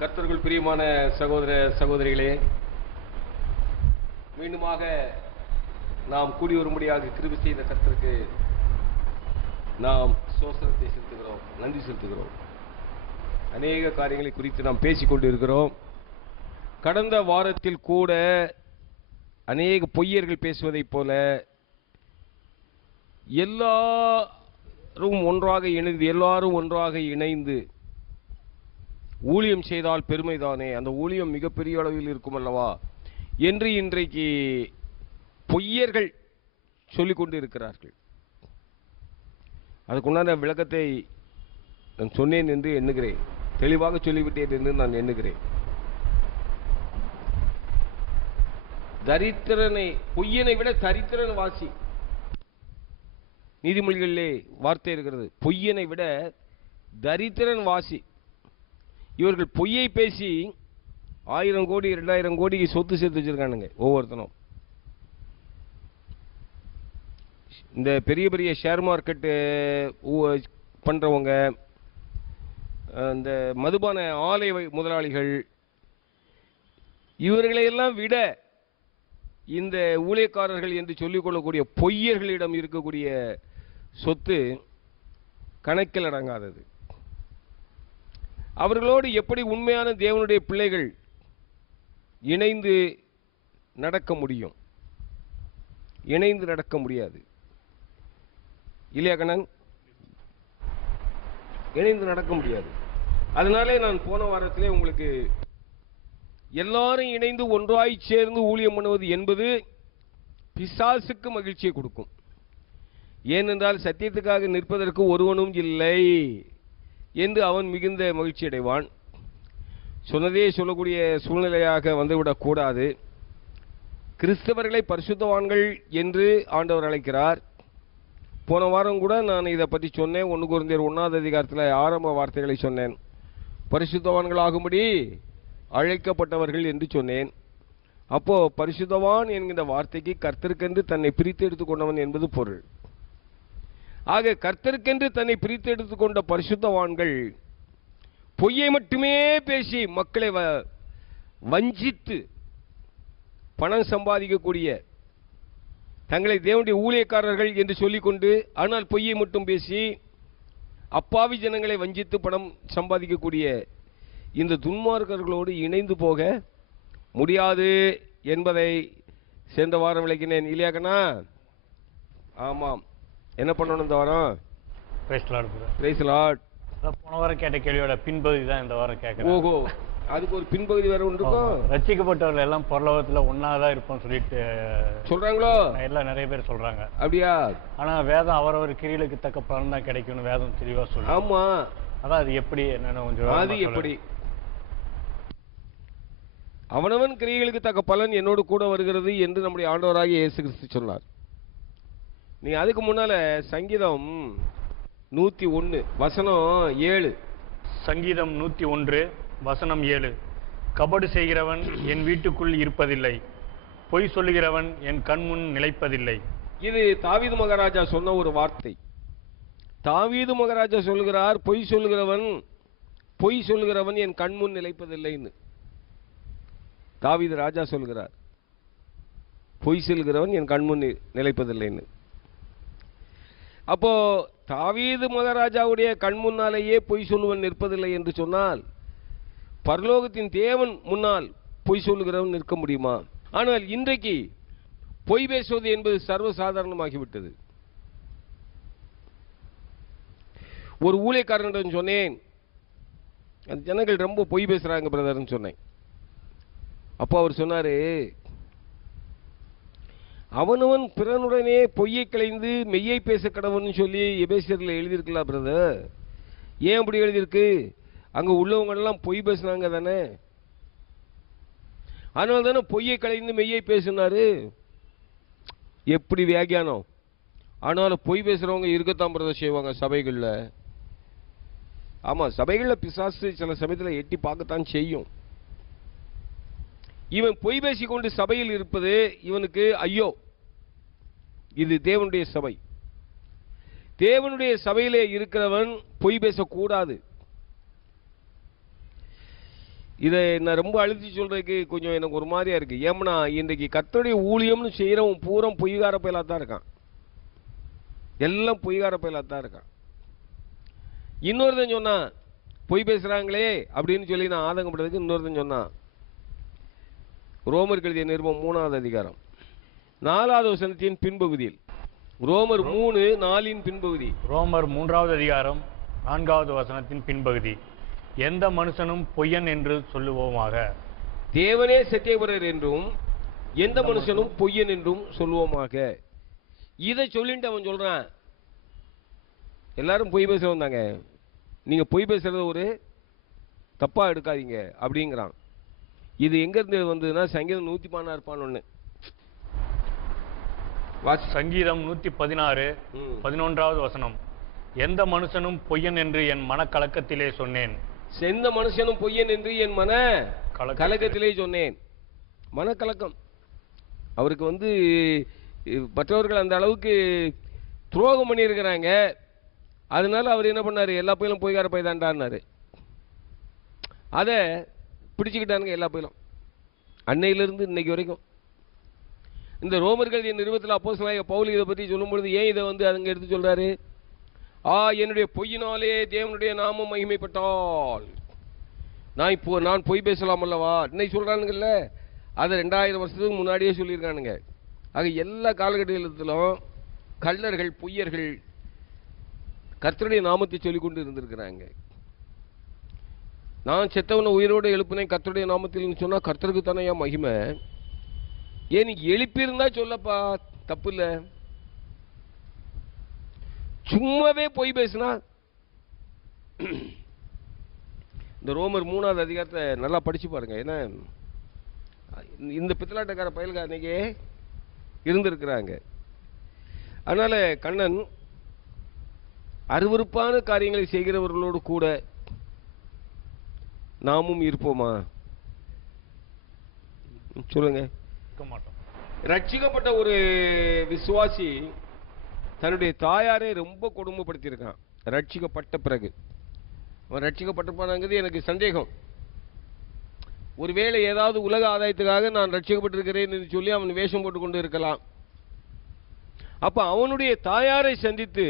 கர்த்தருக்குள் பிரியமான சகோதர சகோதரிகளே, மீண்டுமாக நாம் கூடி வரும்படியாக கிருபை செய்த கர்த்தருக்கு நாம் ஸ்தோத்திரத்தை செலுத்துகிறோம், நன்றி செலுத்துகிறோம். அநேக காரியங்களை குறித்து நாம் பேசிக்கொண்டு இருக்கிறோம். கடந்த வாரத்தில் கூட அநேக பொய்யர்கள் பேசுவதைப் போல எல்லாரும் ஒன்றாக இணைந்து ஊழியம் செய்தால் பெருமைதானே, அந்த ஊழியம் மிகப்பெரிய அளவில் இருக்கும் அல்லவா என்று இன்றைக்கு பொய்யர்கள் சொல்லிக் கொண்டு இருக்கிறார்கள். அதுக்குண்டான விளக்கத்தை நான் சொன்னேன் என்று எண்ணுகிறேன், தெளிவாக சொல்லிவிட்டேன் என்று நான் எண்ணுகிறேன். தரித்திரனை, பொய்யனை விட தரித்திரன் வாசி. நீதிமொழிகளிலே வார்த்தை இருக்கிறது, பொய்யனை விட தரித்திரன் வாசி. இவர்கள் பொய்யை பேசி 1000 கோடி 2000 கோடிக்கு சொத்து சேர்த்து வச்சிருக்கானுங்க ஒவ்வொருத்தனும். இந்த பெரிய பெரிய ஷேர் மார்க்கெட்டு பண்றவங்க, இந்த மதுபான ஆலை முதலாளிகள், இவர்களையெல்லாம் விட இந்த ஊழியக்காரர்கள் என்று சொல்லிக் கொள்ளக்கூடிய பொய்யர்களிடம் இருக்கக்கூடிய சொத்து கணக்கில் அடங்காதது. அவர்களோடு எப்படி உண்மையான தேவனுடைய பிள்ளைகள் இணைந்து நடக்க முடியும்? இணைந்து நடக்க முடியாது இல்லையா கண்ணன்? இணைந்து நடக்க முடியாது. அதனாலே நான் போன வாரத்திலே உங்களுக்கு எல்லாரும் இணைந்து ஒன்றாய் சேர்ந்து ஊழியம் பண்ணுவது என்பது பிசாசுக்கு மகிழ்ச்சியை கொடுக்கும். ஏனென்றால் சத்தியத்துக்காக நிற்பதற்கு ஒருவனும் இல்லை என்று அவன் மிகுந்த மகிழ்ச்சி அடைவான். சொன்னதே சொல்லக்கூடிய சூழ்நிலையாக வந்துவிடக் கூடாது. கிறிஸ்தவர்களை பரிசுத்தவான்கள் என்று ஆண்டவர் அழைக்கிறார். போன வாரம் கூட நான் இதை பற்றி சொன்னேன். 1 கொரிந்தியர் 1ஆம் அதிகாரத்தில் ஆரம்ப வார்த்தைகளை சொன்னேன். பரிசுத்தவான்களாகும்படி அழைக்கப்பட்டவர்கள் என்று சொன்னேன். அப்போ பரிசுத்தவான் என்கின்ற வார்த்தைக்கு கர்த்தருக்கென்று தன்னை பிரித்து எடுத்துக்கொண்டவன் என்பது பொருள். ஆக கர்த்தருக்கென்று தன்னை பிரித்து எடுத்துக்கொண்ட பரிசுத்தவான்கள் பொய்யை மட்டுமே பேசி மக்களை வஞ்சித்து பணம் சம்பாதிக்கக்கூடிய, தங்களை தேவனுடைய ஊழியக்காரர்கள் என்று சொல்லிக்கொண்டு ஆனால் பொய்யை மட்டும் பேசி அப்பாவி ஜனங்களை வஞ்சித்து பணம் சம்பாதிக்கக்கூடிய இந்த துன்மார்க்கர்களோடு இணைந்து போக முடியாது என்பதை சென்ற வாரம் விளக்கினேன் இல்லையா கண்ணா? ஆமாம். என்ன பண்ணணும் இந்த வாரம்? Praise Lord. போன வாரம் கேட்ட கேள்வியோட பின்பகுதி தான் இந்த வாரம் கேட்கிறேன். ஓஹோ, அதுக்கு ஒரு பின்பகுதி வேற ஒன்று இருக்கும். ரட்சிக்கப்பட்டவர்கள் எல்லாம் பரலோகத்துல ஒன்னாதான் இருப்போம்னு சொல்லிட்டு சொல்றாங்களோ? எல்லாம் நிறைய பேர் சொல்றாங்க. அப்படியா? ஆனா வேதம் அவரவர் கிரியைகளுக்கு தக்க பலன் தான் கிடைக்கும்னு வேதம் தெளிவா சொல்லுங்க. ஆமா, அதான் அது எப்படி என்னன்னு கொஞ்சம். அது எப்படி? அவனவன் கிரியைகளுக்கு தக்க பலன் என்னோடு கூட வருகிறது என்று நம்முடைய ஆண்டவராகிய இயேசு கிறிஸ்து சொன்னார். நீ அதுக்கு முன்னால சங்கீதம் 101 வசனம் 7. சங்கீதம் 101 வசனம் 7. கபடு செய்கிறவன் என் வீட்டுக்குள் இருப்பதில்லை, பொய் சொல்லுகிறவன் என் கண்முன் நிலைப்பதில்லை. இது தாவீது மகாராஜா சொன்ன ஒரு வார்த்தை. தாவீது மகாராஜா சொல்லுகிறார், பொய் சொல்லுகிறவன் என் கண்முன் நிலைப்பதில்லைன்னு. தாவீது ராஜா சொல்கிறார், பொய் சொல்லுகிறவன் என் கண்முன் நிலைப்பதில்லைன்னு. அப்போ தாவீது மகாராஜாவுடைய கண் முன்னாலேயே பொய் சொல்லுவன் நிற்பதில்லை என்று சொன்னால், பரலோகத்தின் தேவன் முன்னால் பொய் சொல்லுகிறவன் நிற்க முடியுமா? ஆனால் இன்றைக்கு பொய் பேசுவது என்பது சர்வசாதாரணமாகிவிட்டது. ஒரு ஊழியக்காரனிடம் சொன்னேன், அந்த ஜனங்கள் ரொம்ப பொய் பேசுறாங்க பிரதர்ன்னு சொன்னேன். அப்போ அவர் சொன்னாரு, அவனவன் பிறனுடனே பொய்யை களைந்து மெய்யை பேச கடவுன்னு சொல்லி எபேசியர்ல எழுதியிருக்கலாம் பிரதர். ஏன் அப்படி எழுதியிருக்கு? அங்க உள்ளவங்க எல்லாம் பொய் பேசுனாங்க தானே, அதனால தானே பொய்யை களைந்து மெய்யை பேசினாரு. எப்படி வியாக்கியானம்? ஆனாலும் பொய் பேசுறவங்க இருக்கத்தான் பிரதர் செய்வாங்க சபைகள்ல. ஆமா, சபைகள்ல பிசாசு சில சமயத்தில் எட்டி பார்க்கத்தான் செய்யும். இவன் பொய் பேசிக்கொண்டு சபையில் இருப்பது இவனுக்கு ஐயோ. இது தேவனுடைய சபை. தேவனுடைய சபையிலே இருக்கிறவன் பொய் பேசக்கூடாது. இதை நான் ரொம்ப அழுத்தி சொல்றதுக்கு கொஞ்சம் எனக்கு ஒரு மாதிரியா இருக்கு. ஏம்னா இன்றைக்கு கர்த்தருடைய ஊழியம்னு செய்யறவன் பூரா பொய்கார பயலா தான் இருக்கான். எல்லாம் பொய்கார பயலா தான் இருக்கான். இன்னொருத்தன் சொன்னான், பொய் பேசுறாங்களே அப்படின்னு சொல்லி நான் ஆதங்கப்படுறதுக்கு இன்னொருத்தன் சொன்னான், ரோமர் எழுதிய நிருபம் 3வது அதிகாரம் 4வது வசனத்தின் பின்பகுதியில், ரோமர் 3:4 பின்பகுதி, ரோமர் 3வது அதிகாரம் 4வது வசனத்தின் பின்பகுதி, எந்த மனுஷனும் பொய்யன் என்று சொல்லுவோமாக, தேவனே சத்தியபரர் என்றும் எந்த மனுஷனும் பொய்யன் என்றும் சொல்லுவோமாக. இதை சொல்லிட்டு அவன் சொல்றான், எல்லாரும் பொய் பேசுறவங்க தாங்க, நீங்க பொய் பேசுறத ஒரு தப்பா எடுக்காதீங்க அப்படிங்கிறான். இது எங்க இருந்து வந்ததுன்னா சங்கீதம் 116 சங்கீதம் 116 11வது வசனம், எந்த மனுஷனும் பொய்யன் என்று என் மனக்கலக்கத்திலே சொன்னேன். எந்த மனுஷனும் பொய்யன் என்று என் மன கலக்கத்திலே சொன்னேன். மனக்கலக்கம். அவருக்கு மற்றவர்கள் அந்த அளவுக்கு துரோகம் பண்ணி இருக்கிறாங்க. அதனால அவர் என்ன பண்ணாரு, எல்லா பயிலும் பொய்கார பை தாண்டாரு. அதை பிடிச்சுக்கிட்டானுங்க எல்லா பயிலும், அன்னையிலிருந்து இன்னைக்கு வரைக்கும். இந்த ரோமர்கள் நிருபத்தில் அப்போஸ்தலனாகிய பவுல் இதை பற்றி சொல்லும் பொழுது ஏன் இதை அங்க எடுத்து சொல்றாரு, என்னுடைய பொய்யினாலே தேவனுடைய நாமம் மகிமைப்பட்டால் நான் பொய் பேசலாம் அல்லவா இன்னைக்கு சொல்றானுங்கல்ல, அதை 2000 வருஷத்துக்கு முன்னாடியே சொல்லியிருக்கானுங்க. ஆக எல்லா காலகட்டத்திலும் கள்ளர்கள் பொய்யர்கள் கர்த்தருடைய நாமத்தை சொல்லிக் கொண்டு இருந்திருக்கிறாங்க. நான் செத்தவனை உயிரோடு எழுப்பினேன் கர்த்தருடைய நாமத்தில் சொன்னா கர்த்தருக்கு தானே மகிமை. ஏன் நீ எழுப்பியிருந்தா சொல்லப்பா, தப்பு இல்லை. சும்மாவே பொய் பேசினா, இந்த ரோமர் 3வது அதிகாரத்தை நல்லா படிச்சு பாருங்க. ஏன்னா இந்த பித்தலாட்டக்கார பயல்கள் அன்னைக்கே இருந்திருக்கிறாங்க. அதனால கண்ணன் அருவருப்பான காரியங்களை செய்கிறவர்களோடு கூட நாமும் இருப்போமா? சொல்லுங்க. ரட்சிக்கப்பட்ட ஒரு விசுவாசி தன்னுடைய தாயாரை ரொம்ப கொடுமைப்படுத்தி இருக்கான். ரட்சிக்கப்பட்ட பிறகு அவன் ரட்சிக்கப்பட்டிருப்பானங்கிறது எனக்கு சந்தேகம். ஒருவேளை ஏதாவது உலக ஆதாயத்துக்காக நான் ரட்சிக்கப்பட்டிருக்கிறேன் என்று சொல்லி அவன் வேஷம் போட்டு கொண்டு இருக்கலாம். அப்ப அவனுடைய தாயாரை சந்தித்து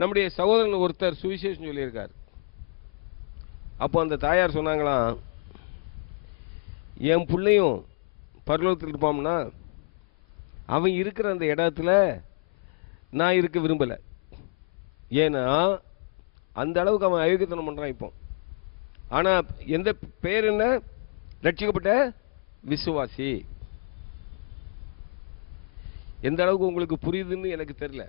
நம்முடைய சகோதரன் ஒருத்தர் சுவிசேஷம் சொல்லியிருக்கார். அப்போ அந்த தாயார் சொன்னாங்களாம், என் பிள்ளையும் பரலோகத்தில் இருப்பான்னா அவன் இருக்கிற அந்த இடத்துல நான் இருக்க விரும்பலை. ஏன்னா அந்த அளவுக்கு அவன் அயோக்கியத்தனம் பண்ணுறான் இப்போ. ஆனால் எந்த பேர் என்ன, ரட்சிக்கப்பட்ட விசுவாசி. எந்த அளவுக்கு உங்களுக்கு புரியுதுன்னு எனக்கு தெரியல.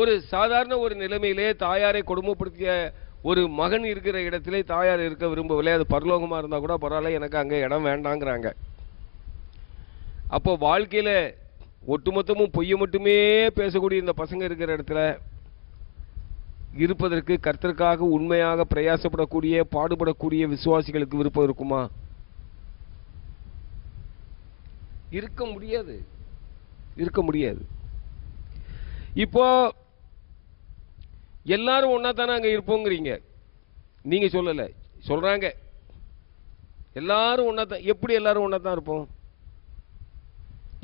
ஒரு சாதாரண ஒரு நிலைமையிலே தாயாரை கொடுமைப்படுத்திய ஒரு மகன் இருக்கிற இடத்திலே தாயார் இருக்க விரும்பவில்லை. அது பரலோகமாக இருந்தால் கூட பரவாயில்ல, எனக்கு அங்கே இடம் வேண்டாங்கிறாங்க. அப்போ வாழ்க்கையில் ஒட்டுமொத்தமும் பொய்யை மட்டுமே பேசக்கூடிய இந்த பசங்க இருக்கிற இடத்துல இருப்பதற்கு கர்த்தருக்காக உண்மையாக பிரயாசப்படக்கூடிய பாடுபடக்கூடிய விசுவாசிகளுக்கு விருப்பம் இருக்குமா? இருக்க முடியாது, இருக்க முடியாது. இப்போ எல்லாரும் ஒன்னா தானே அங்க இருப்போங்கிறீங்க, நீங்க சொல்லல, சொல்றாங்க. எல்லாரும் ஒன்னா தான். எப்படி எல்லாரும் ஒன்னா தான் இருப்போம்?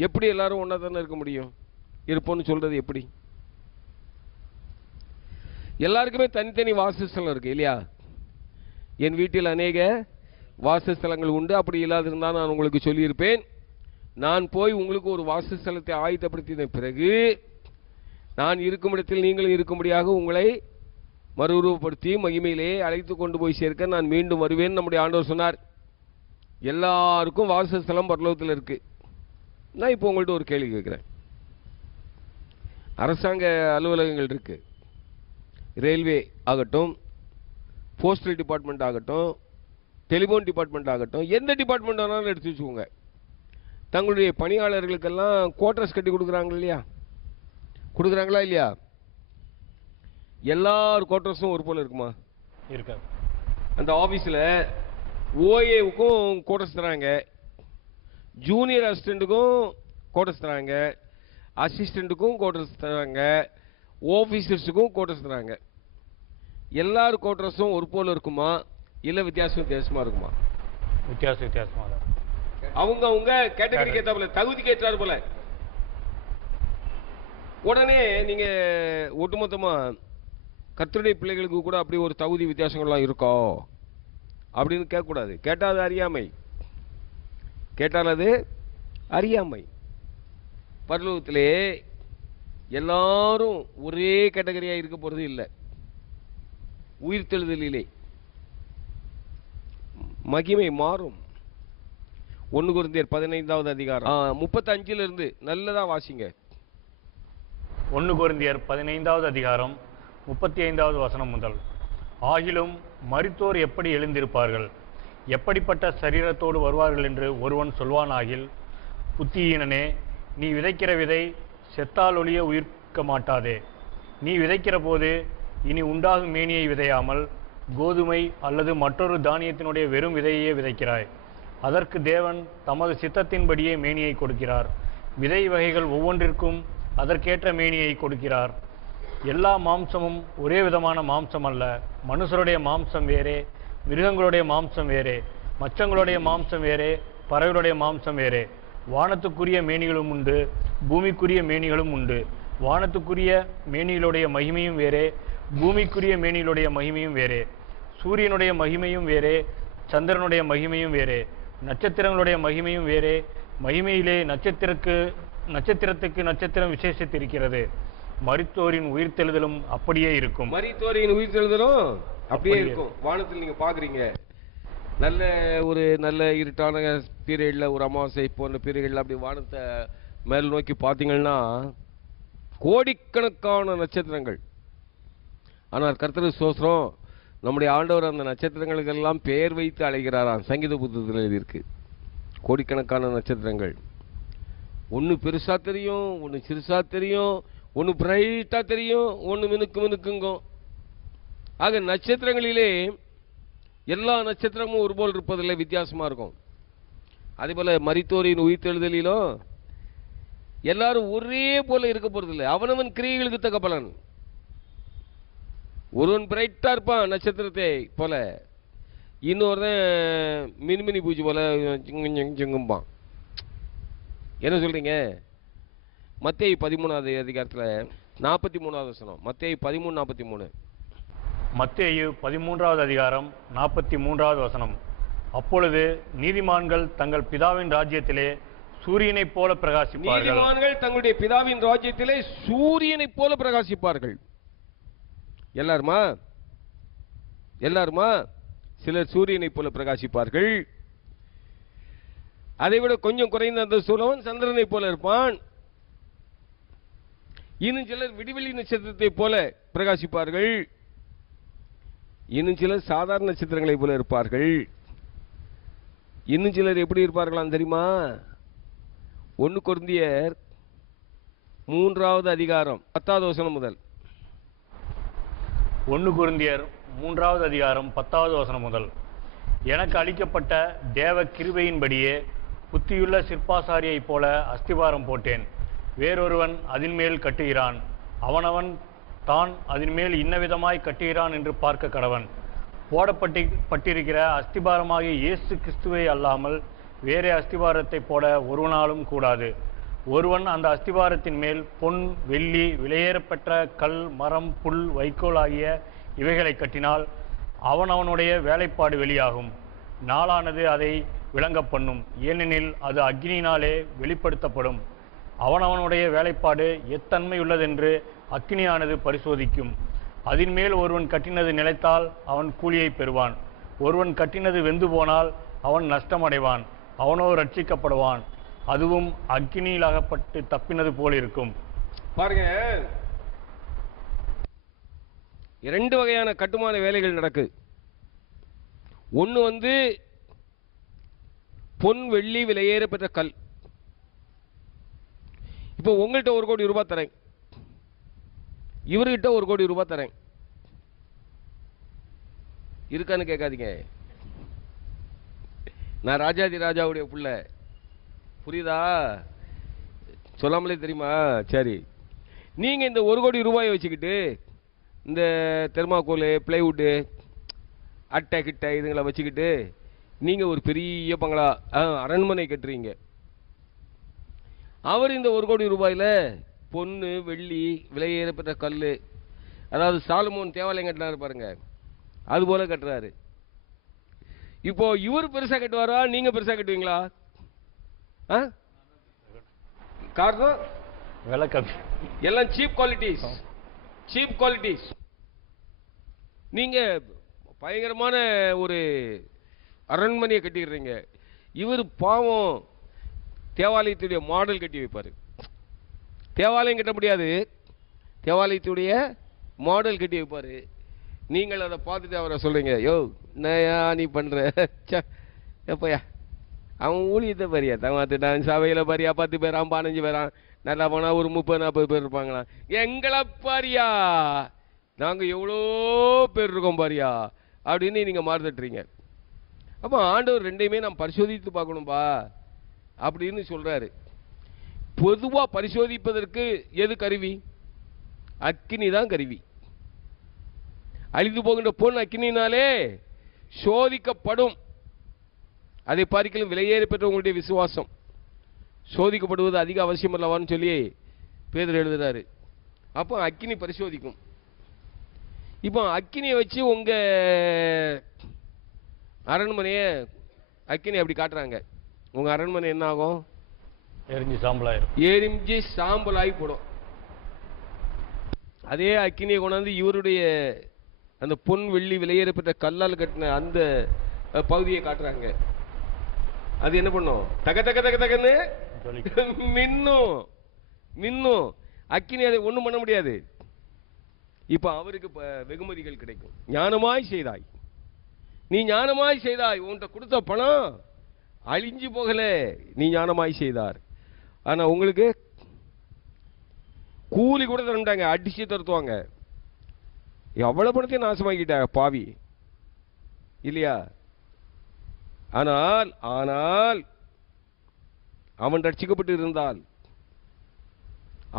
எப்படி எல்லாரும் ஒன்னா தானே இருக்க முடியும்? இருப்போம்னு சொல்றது எப்படி? எல்லாருக்குமே தனித்தனி வாசஸ்தலம் இருக்கு இல்லையா? என் வீட்டில் அநேக வாசஸ்தலங்கள் உண்டு. அப்படி இல்லாதிருந்தால் நான் உங்களுக்கு சொல்லியிருப்பேன். நான் போய் உங்களுக்கு ஒரு வாசஸ்தலத்தை ஆயத்தப்படுத்தின பிறகு நான் இருக்கும் இடத்தில் நீங்களும் இருக்கும்படியாக உங்களை மறுரூபப்படுத்தி மகிமையிலே அழைத்து கொண்டு போய் சேர்க்க நான் மீண்டும் வருவேன் நம்முடைய ஆண்டவர் சொன்னார். எல்லாருக்கும் வாசஸ்தலம் பரலோகத்தில் இருக்கு. நான் இப்போ உங்கள்கிட்ட ஒரு கேள்வி கேட்குறேன். அரசாங்க அலுவலகங்கள் இருக்கு, ரயில்வே ஆகட்டும், போஸ்டல் டிபார்ட்மெண்ட் ஆகட்டும், டெலிஃபோன் டிபார்ட்மெண்ட் ஆகட்டும், எந்த டிபார்ட்மெண்ட் ஆனாலும் எடுத்து வச்சுக்கோங்க. தங்களுடைய பணியாளர்களுக்கெல்லாம் குவார்டர்ஸ் கட்டி கொடுக்குறாங்க இல்லையா? கொடுக்குறாங்களா இல்லையா? எல்லார் குவார்டர்ஸும் ஒரு போல இருக்குமா? இருக்காது. அந்த ஆஃபீஸில் ஓஏவுக்கும் குவார்டர்ஸ் தராங்க, ஜூனியர் அசிஸ்டண்ட்டுக்கும் குவார்டர்ஸ் தராங்க, அசிஸ்டண்ட்டுக்கும் குவார்டர்ஸ் தராங்க, ஆஃபீஸர்ஸுக்கும் குவார்டர்ஸ் தராங்க. எல்லாரும் கோட்ரஸும் ஒரு போல இருக்குமா இல்லை வித்தியாசமா இருக்குமா? வித்தியாசமா தான். அவங்க கேட்டகரிக்கு ஏற்றாப்புல, தகுதிக்கு ஏற்றாரு போல. உடனே நீங்க ஒட்டுமொத்தமா கர்த்தருடைய பிள்ளைகளுக்கு கூட அப்படி ஒரு தகுதி வித்தியாசங்கள்லாம் இருக்கோ அப்படின்னு கேட்கக்கூடாது. கேட்டால் அது அறியாமை, கேட்டால் அது அறியாமை. பரலோகத்திலே எல்லாரும் ஒரே கேட்டகரியா இருக்க போறது இல்லை. உயிர்த்தெழுதலிலே மகிமை மாறும். 1 கொரிந்தியர் 15வது அதிகாரம் 35 இருந்து நல்லதா வாசிங்க. 1 கொரிந்தியர் 15வது அதிகாரம் 35வது வசனம் முதல். ஆகிலும் மரித்தோர் எப்படி எழுந்திருப்பார்கள்? எப்படிப்பட்ட சரீரத்தோடு வருவார்கள் என்று ஒருவன் சொல்வானாகில், புத்தியீனனே, நீ விதைக்கிற விதை செத்தால் ஒழிய உயிர்க்க மாட்டாதே. நீ விதைக்கிற போது இனி உண்டாகும் மேனியை விதையாமல் கோதுமை அல்லது மற்றொரு தானியத்தினுடைய வெறும் விதையே விதைக்கிறாய். அதற்கு தேவன் தமது சித்தத்தின்படியே மேனியை கொடுக்கிறார். விதை வகைகள் ஒவ்வொன்றிற்கும் அதற்கேற்ற மேனியை கொடுக்கிறார். எல்லா மாம்சமும் ஒரே விதமான மாம்சம் அல்ல. மனுஷருடைய மாம்சம் வேறே, மிருகங்களுடைய மாம்சம் வேறே, மச்சங்களுடைய மாம்சம் வேறே, பறவைகளுடைய மாம்சம் வேறே. வானத்துக்குரிய மேனிகளும் உண்டு, பூமிக்குரிய மேனிகளும் உண்டு. வானத்துக்குரிய மேனிகளுடைய மகிமையும் வேறே, பூமிக்குரிய மேனிகளுடைய மகிமையும் வேறே. சூரியனுடைய மகிமையும் வேறே, சந்திரனுடைய மகிமையும் வேறே. நட்சத்திரங்களுடைய மகிமையும் வேறே. மகிமையிலே நட்சத்திரத்துக்கு நட்சத்திரம் விசேஷித்திருக்கிறது. மரித்தோரின் உயிர்த்தெழுதலும் அப்படியே இருக்கும். மரித்தோரின் உயிர்த்தெழுதலும் அப்படியே இருக்கும். வானத்தில் நீங்க பாக்குறீங்க, நல்ல இருட்டான பீரியட்ல, ஒரு அமாவாசை போன்ற பீரியட்ல அப்படி வானத்தை மேல் நோக்கி பார்த்தீங்கன்னா கோடிக்கணக்கான நட்சத்திரங்கள். ஆனால் கர்த்தர் ஸ்தோத்திரம், நம்முடைய ஆண்டவர் அந்த நட்சத்திரங்களுக்கெல்லாம் பெயர் வைத்து அழைக்கிறாராம். சங்கீத புத்தகத்தில் எழுதியிருக்கு. கோடிக்கணக்கான நட்சத்திரங்கள். ஒன்று பெருசா தெரியும், ஒன்று சிறுசா தெரியும், ஒன்று பிரைட்டா தெரியும், ஒன்று மினுக்குங்கும். ஆக நட்சத்திரங்களிலே எல்லா நட்சத்திரமும் ஒரு போல் இருப்பதில்லை, வித்தியாசமா இருக்கும். அதே போல மரித்தோரின் உயிர்த்தெழுதலிலும் எல்லாரும் ஒரே போல இருக்க போறதில்லை. அவனவன் கிரியைகளுக்கு தக்க பலன். ஒருவன் பிரைட்டா இருப்பான் நட்சத்திரத்தை போல, இன்னொருத்தன் மினிமினி பூச்சி போல சிங்கும்பான். என்ன சொல்றீங்க? மத்தேயு 13வது அதிகாரத்தில் 43வது வசனம். மத்தேயு 13:43. மத்தேயு 13வது அதிகாரம் 43வது வசனம். அப்பொழுது நீதிமான்கள் தங்கள் பிதாவின் ராஜ்யத்திலே சூரியனைப் போல பிரகாசிப்பார்கள். நீதிமான்கள் தங்களுடைய பிதாவின் ராஜ்யத்திலே சூரியனைப் போல பிரகாசிப்பார்கள். எல்லாருமா? சிலர் சூரியனைப் போல பிரகாசிப்பார்கள். அதைவிட கொஞ்சம் குறைந்த அந்த சூழவன் சந்திரனை போல இருப்பான். இன்னும் சிலர் விடிவெளி நட்சத்திரத்தை போல பிரகாசிப்பார்கள். இன்னும் சிலர் சாதாரண நட்சத்திரங்களை போல இருப்பார்கள். இன்னும் சிலர் எப்படி இருப்பார்களாம் தெரியுமா? 1 கொரிந்தியர் 3வது அதிகாரம் 10வது வசனம் முதல். 1 கொரிந்தியர் 3வது அதிகாரம் 10வது வசனம் முதல். எனக்கு அளிக்கப்பட்ட தேவ கிருபையின்படியே புத்தியுள்ள சிற்பாசாரியைப் போல அஸ்திபாரம் போட்டேன். வேறொருவன் அதன் மேல் கட்டுகிறான். அவனவன் தான் அதன் மேல் இன்னவிதமாய் கட்டுகிறான் என்று பார்க்க கடவன். போடப்பட்டிருக்கிற அஸ்திபாரமாகிய இயேசு கிறிஸ்துவை அல்லாமல் வேறே அஸ்திபாரத்தை போட ஒருவனாலும் கூடாது. ஒருவன் அந்த அஸ்திபாரத்தின் மேல் பொன், வெள்ளி, விலையேறப்பெற்ற கல், மரம், புல், வைக்கோல் ஆகிய இவைகளை கட்டினால் அவனவனுடைய வேலைப்பாடு வெளியாகும். நாளானது அதை விளங்க பண்ணும். ஏனெனில் அது அக்னியினாலே வெளிப்படுத்தப்படும். அவனவனுடைய வேலைப்பாடு எத்தன்மையுள்ளதென்று அக்னியானது பரிசோதிக்கும். அதன் மேல் ஒருவன் கட்டினது நிலைத்தால் அவன் கூலியை பெறுவான். ஒருவன் கட்டினது வெந்து போனால் அவன் நஷ்டமடைவான். அவனோ ரட்சிக்கப்படுவான். அதுவும் அக்னியில் அகப்பட்டு தப்பினது போல் இருக்கும். பாருங்க, 2 வகையான கட்டுமான வேலைகள் நடக்கு. ஒன்று பொன், வெள்ளி, விலையேற பெற்ற கல். இப்போ உங்கள்கிட்ட 1 கோடி ரூபாய் தரேன், இவர்கிட்ட 1 கோடி ரூபாய் தரேன். இருக்கான்னு கேட்காதீங்க. நான் ராஜாதி ராஜாவுடைய பிள்ளை, புரியுதா? சொல்லாமலே தெரியுமா? சரி, நீங்க இந்த 1 கோடி ரூபாயை வச்சுக்கிட்டு இந்த தெர்மாக்கோலு, பிளைவுட்டு, அட்டை கிட்டை இதுங்களை வச்சுக்கிட்டு நீங்கள் ஒரு பெரிய பங்களா அரண்மனை கட்டுறீங்க. அவர் இந்த 1 கோடி ரூபாயில் பொண்ணு, வெள்ளி, விலையேறப்பட்ட கல், அதாவது சாலமோன் தேவாலயம் கட்டினார் பாருங்க, அது போல கட்டுறாரு. இப்போ இவர் பெருசா கட்டுவாரா, நீங்க பெருசா கட்டுவீங்களா? காரணம் விலை கம்மி, எல்லாம் சீப் குவாலிட்டிஸ், சீப் குவாலிட்டிஸ். நீங்க பயங்கரமான ஒரு அரண்மனையை கட்டிடுறீங்க. இவர் பாவம் தேவாலயத்துடைய மாடல் கட்டி வைப்பாரு. தேவாலயம் கட்ட முடியாது, தேவாலயத்துடைய மாடல் கட்டி வைப்பாரு. நீங்கள் அதை பார்த்துட்டு அவரை சொல்றீங்க, யோ என்னையா நீ பண்ற, எப்பயா அவன் ஊழியத்தை பாரியா, தமாத்துட்டான் சபையில் பாரியா 10 பேரான் 15 பேரான், நல்லா போனால் ஒரு 30-40 பேர் இருப்பாங்களா. எங்களை பாரியா நாங்கள் எவ்வளோ பேர் இருக்கோம் பாரியா அப்படின்னு நீங்கள் மாறுதட்டுறீங்க. அப்போ ஆண்டவர் ரெண்டையுமே நாம் பரிசோதித்து பார்க்கணும்பா அப்படின்னு சொல்றாரு. பொதுவாக பரிசோதிப்பதற்கு எது கருவி? அக்கினி தான் கருவி. அழிந்து போகின்ற பொன் அக்கினினாலே சோதிக்கப்படும். அதை பார்க்கலும் விலையேறி பெற்ற உங்களுடைய விசுவாசம் சோதிக்கப்படுவது அதிக அவசியம் அல்லவான்னு சொல்லி பேதுரு எழுதுறாரு. அப்போ அக்கினி பரிசோதிக்கும். இப்போ அக்கினியை வச்சு உங்க அரண்மனையை அக்கினி அப்படி காட்டுறாங்க. உங்க அரண்மனை என்ன ஆகும்? எரிஞ்சு சாம்பலாயிரும். எரிஞ்சு சாம்பலாகி போடும். அதே அக்கினியை கொண்டாந்து இவருடைய அந்த பொன் வெள்ளி விலையேறப்பட்ட கல்லால் கட்டின அந்த பகுதியை காட்டுறாங்க. அது என்ன பண்ணும்? தக தக தக தகன்னு மின்னும் மின்னும். அக்கினி அதை ஒண்ணும் பண்ண முடியாது. இப்ப அவருக்கு வெகுமதிகள் கிடைக்கும். ஞானமாய் செய்தாய், நீ ஞானமாய் செய்தாய், உன்கிட்ட கொடுத்த பணம் அழிஞ்சு போகல, நீ ஞானமாய் செய்தார். ஆனா உங்களுக்கு கூலி கூட தரமாட்டாங்க, அடிச்சு தருத்துவாங்க. எவ்வளவு பணத்தையும் நாசமாக்கிட்டாங்க பாவி இல்லையா? ஆனால் ஆனால் அவன் ரட்சிக்கப்பட்டு இருந்தால்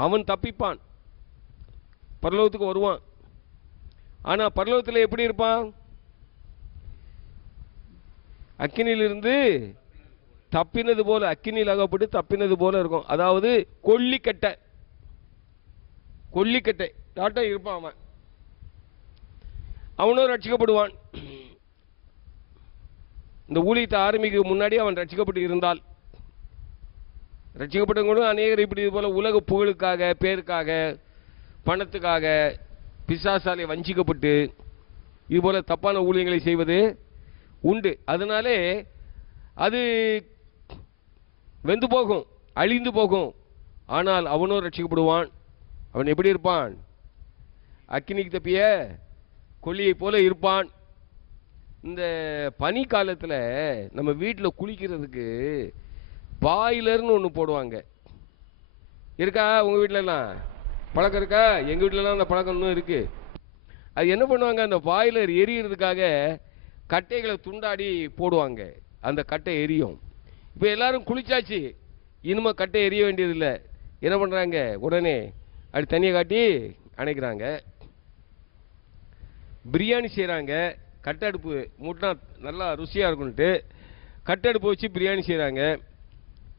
அவன் தப்பிப்பான், பரலோகத்துக்கு வருவான். ஆனா பரலோகத்தில் எப்படி இருப்பான்? அக்கினியிலிருந்து தப்பினது போல, அக்கினியில் அகப்பட்டு தப்பினது போல இருக்கும். அதாவது கொல்லிக்கட்டை கொல்லிக்கட்டை டாட்டா இருப்பான் அவன். அவனும் ரட்சிக்கப்படுவான். இந்த ஊழியத்தை ஆரம்பிக்க முன்னாடி அவன் ரட்சிக்கப்பட்டு இருந்தால், ரட்சிக்கப்பட்டவங்களும் அநேகர் இப்படி இது போல உலக புகழுக்காக, பேருக்காக, பணத்துக்காக பிசாசாலை வஞ்சிக்கப்பட்டு இது போல தப்பான ஊழியங்களை செய்வது உண்டு. அதனாலே அது வெந்து போகும், அழிந்து போகும். ஆனால் அவனும் ரட்சிக்கப்படுவான். அவன் எப்படி இருப்பான்? அக்கினிக்கு தப்பிய கொல்லியை போல இருப்பான். இந்த பனி காலத்தில் நம்ம வீட்டில் குளிக்கிறதுக்கு பாய்லர்னு ஒன்று போடுவாங்க. இருக்கா உங்கள் வீட்டிலலாம் பழக்கம் இருக்கா? எங்கள் வீட்டிலலாம் அந்த பழக்கம் இன்னும் இருக்கு. அது என்ன பண்ணுவாங்க, அந்த பாய்லர் எரியறதுக்காக கட்டைகளை துண்டாடி போடுவாங்க. அந்த கட்டை எரியும். இப்போ எல்லாரும் குளிச்சாச்சு, இனிமே கட்டை எரிய வேண்டியதில்லை. என்ன பண்ணுறாங்க, உடனே அப்படி தண்ணியை காட்டி அணைக்கிறாங்க. பிரியாணி செய்கிறாங்க, கட்டடுப்பு மூட்டினா நல்லா ருசியாக இருக்குன்ட்டு கட்டடுப்பு வச்சு பிரியாணி செய்கிறாங்க.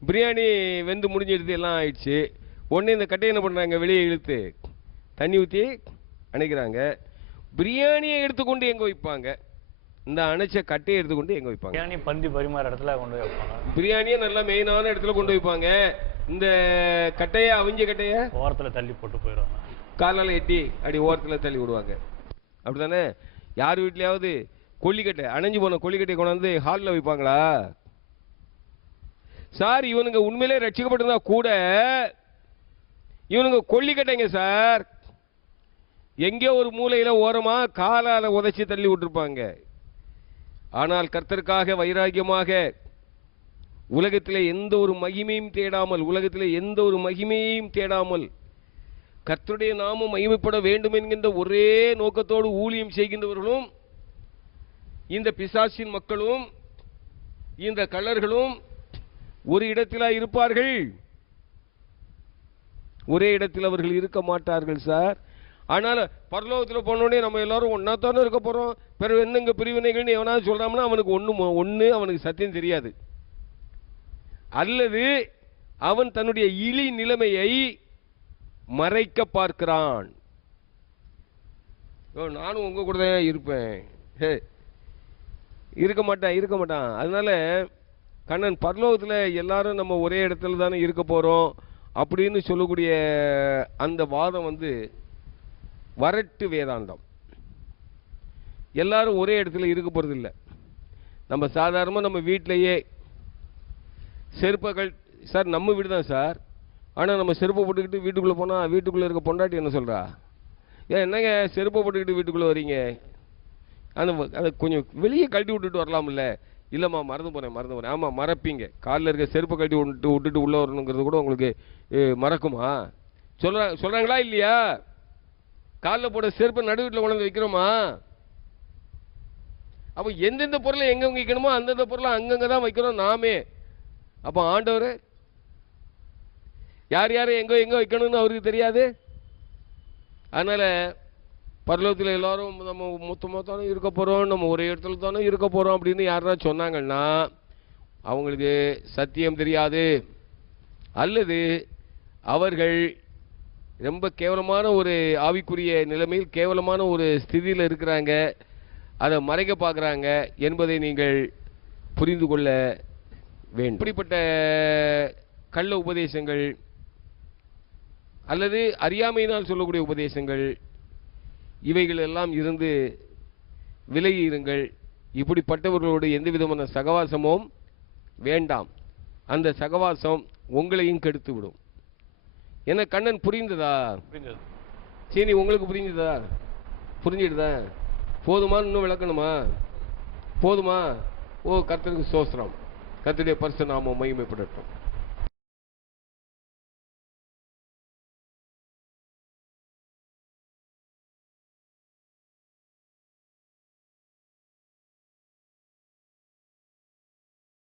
பிரியாணி வெந்து முடிஞ்சிடுது, எல்லாம் ஆயிடுச்சு. உடனே இந்த கட்டையை என்ன பண்ணுறாங்க, வெளியே இழுத்து தண்ணி ஊற்றி அணைக்கிறாங்க. பிரியாணியை எடுத்துக்கொண்டு எங்கே வைப்பாங்க? இந்த அணைச்ச கட்டையை எடுத்துக்கொண்டு எங்கே வைப்பாங்க? பிரியாணி பந்தி பரிமாற இடத்துல கொண்டு வைப்பாங்க. பிரியாணியை நல்லா மெயினான இடத்துல கொண்டு வைப்பாங்க. இந்த கட்டையை அவிஞ்ச கட்டையை ஓரத்தில் தள்ளி போட்டு போயிடுவாங்க. காலால் எட்டி அப்படி ஓரத்தில் தள்ளி விடுவாங்க. அப்படித்தானே? யார் வீட்லையாவது கொல்லிக்கட்டை, அணைஞ்சு போன கொல்லிக்கட்டை கொண்டாந்து ஹாலில் வைப்பாங்களா? சார் இவனுங்க உண்மையிலே ரட்சிக்கப்பட்டிருந்தா கூட இவனுங்க கொல்லிக்கட்டைங்க சார். எங்கே ஒரு மூலையில ஓரமா காலால உதைச்சி தள்ளி விட்டுருப்பாங்க. ஆனால் கர்த்தருக்காக வைராக்கியமாக உலகத்திலே எந்த ஒரு மகிமையும் தேடாமல், உலகத்திலே எந்த ஒரு மகிமையும் தேடாமல் கர்த்தருடைய நாமம் மகிமைப்பட வேண்டும் என்கின்ற ஒரே நோக்கத்தோடு ஊழியம் செய்கின்றவர்களும் இந்த பிசாசின் மக்களும் இந்த கள்ளர்களும் ஒரு இடத்திலா இருப்பார்கள்? ஒரே இடத்தில் அவர்கள் இருக்க மாட்டார்கள் சார். அதனால பரலோகத்தில் போனோடனே நம்ம எல்லாரும் ஒன்னா தானே இருக்க போறோம், பிறகு என்னங்க பிரிவினைகள்னு எவனாவது சொல்றாங்கன்னா அவனுக்கு ஒண்ணு அவனுக்கு சத்தியம் தெரியாது, அல்லது அவன் தன்னுடைய இழி நிலைமையை மறைக்க பார்க்கிறான். நானும் உங்க கூட தான் இருப்பேன், இருக்க மாட்டான். அதனால கண்ணன் பரலோகத்தில் எல்லாரும் நம்ம ஒரே இடத்துல தானே இருக்க போறோம் அப்படின்னு சொல்லக்கூடிய அந்த வாதம் வரட்டு வேதாந்தம். எல்லாரும் ஒரே இடத்துல இருக்க போறது இல்லை. நம்ம சாதாரணமாக நம்ம வீட்டிலேயே செருப்புகள், சார் நம்ம வீடு தான் சார், ஆனால் நம்ம செருப்பை போட்டுக்கிட்டு வீட்டுக்குள்ளே போனால் வீட்டுக்குள்ளே இருக்க பொண்டாட்டி என்ன சொல்கிறா, என்னங்க செருப்பை போட்டுக்கிட்டு வீட்டுக்குள்ளே வரீங்க, அதை கொஞ்சம் வெளியே கழட்டி விட்டுட்டு வரலாம்ல. இல்லைம்மா மறந்து போகிறேன். ஆமாம் மறப்பீங்க, காலில் இருக்க செருப்பை கழட்டி விட்டுட்டு உள்ளே வரணுங்கிறது கூட உங்களுக்கு மறக்குமா? சொல்கிறாங்களா இல்லையா? காலில் போட செருப்பை நடு வீட்டில் கொண்டு வைக்கிறோமா? அப்போ எந்தெந்த பொருளை எங்கே வைக்கணுமோ அந்தந்த பொருளை அங்கங்கே தான் வைக்கிறோம் நாமே. அப்போ ஆண்டவர் யார் எங்கே வைக்கணும்னு அவருக்கு தெரியாது. அதனால பரலோகத்தில் எல்லாரும் நம்ம மொத்தமாக தானே இருக்க போகிறோம், நம்ம ஒரே இடத்துல தானே இருக்க போகிறோம் அப்படின்னு யாரா சொன்னாங்கன்னா அவங்களுக்கு சத்தியம் தெரியாது, அல்லது அவர்கள் ரொம்ப கேவலமான ஒரு ஆவிக்குரிய நிலைமையில் கேவலமான ஒரு ஸ்திதியில் இருக்கிறாங்க, அதை மறைக்க பார்க்குறாங்க என்பதை நீங்கள் புரிந்து கொள்ள வேண்டும். இப்படிப்பட்ட கள்ள உபதேசங்கள் அல்லது அறியாமையினால் சொல்லக்கூடிய உபதேசங்கள் இவைகள் எல்லாம் இருந்து விலகி இருங்கள். இப்படிப்பட்டவர்களோடு எந்த விதமான சகவாசமும் வேண்டாம். அந்த சகவாசம் உங்களையும் கெடுத்து விடும். என்ன கண்ணன் புரிந்ததா? சரி, உங்களுக்கு புரிஞ்சதா? புரிஞ்சிடுதா? போதுமா? இன்னும் விளக்கணுமா? போதுமா? ஓ, கர்த்தருக்கு ஸ்தோத்திரம். கர்த்தருடைய பரிசுத்த நாமம் மகிமைப்படட்டும்.